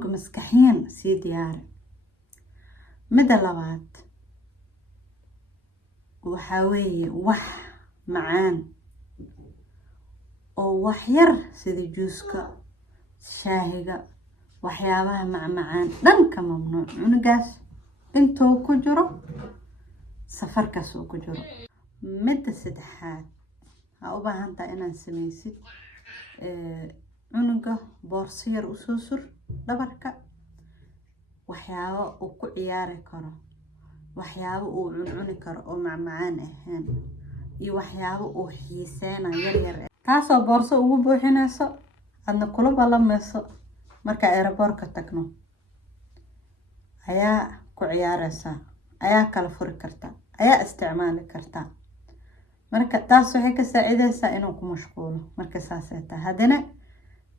عنق مسكحين سي دياري مدى لبعض وحاوي وح معان oo wax yar sida juuska shaahiga waxyaabaha macmacaan dhanka mamnuuc cunugaas intuu ku jiro safarkaas uu ku jiro midda saddexaad ha u baahan tahay inaad samaysid cunuga boorso yar u soo sur dhabarka waxyaabo uu ku ciyaari karo waxyaabo uu cuncuni karo oo macmacaan ahaan iyo waxyaabo uu xiiseenayo yar yar taasoo boorso ugu buuxinayso adna kula balamayso marka aeroboortka tagno ayaa ku ciyaaraysaa ayaa kala furi karta ayaa isticmaali karta marka taas waxay ka saacidaysaa inuu ku mashquulo marka saasay tahay haddana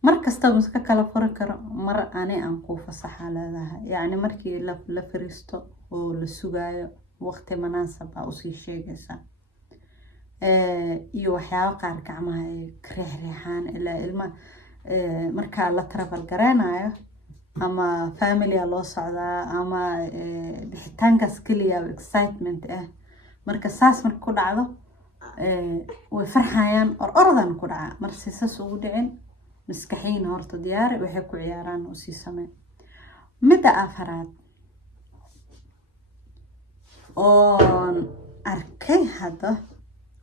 mar kasta iska kala furi karo mar ani aan ku fasaxa leedahay yacni markii la fariisto oo la sugaayo waqti munaasab ah u sii sheegaysaa iyo waxyaabo qaar gacmaha ay riixriixaan ilaa ilma marka la travel garanayo ama family loo socdaa ama bixitaankaas kaliya excitement ah marka saas marka ku dhacdo way farxayaan ordan ku dhaca mar si saas ugu dhicin maskaxiin horta diyaar waxay ku ciyaaraan oo si samee midda afaraad oo arkay hadda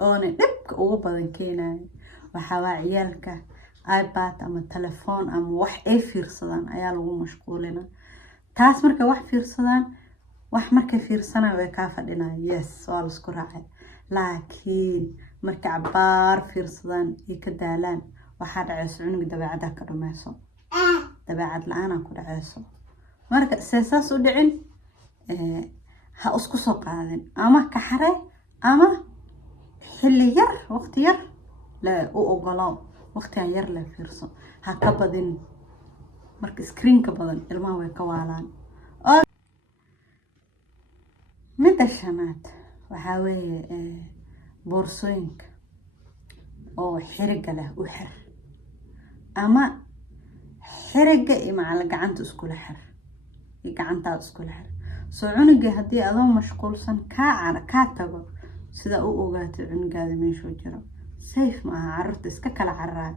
oona dhibka ugu badan keenayo waxaa waa ciyaalka iPad ama telefoon ama wax ay fiirsadaan ayaa lagu mashquulina taas marka wax fiirsadaan wax markay fiirsanaa way ka fadhinayaan yes waa la isku raacay laakiin marka cabaar fiirsadaan ay ka daalaan waxaa dhacayso cunug dabeecada ka dhumayso dabeecad la'aan ku dhacayso marka saas u dhicin ha isku soo qaadin ama ka xaray ama xilli yar waqti yar la u ogolaaw waqti yar la fiirso ha ka badin marka screen ka badan ilmaha way ka waalaan midda shanaad waxaa weeye boorsooyinka oo xiriga leh u xir ama xiriga iyo macal gacanta iskula xir iyo gacantaada iskula xir soo cunuga haddii adoo mashquulsan kaa tago sida u ogaatay cunugaada meeshuu jiro safe maaha carruurta iska kala carraa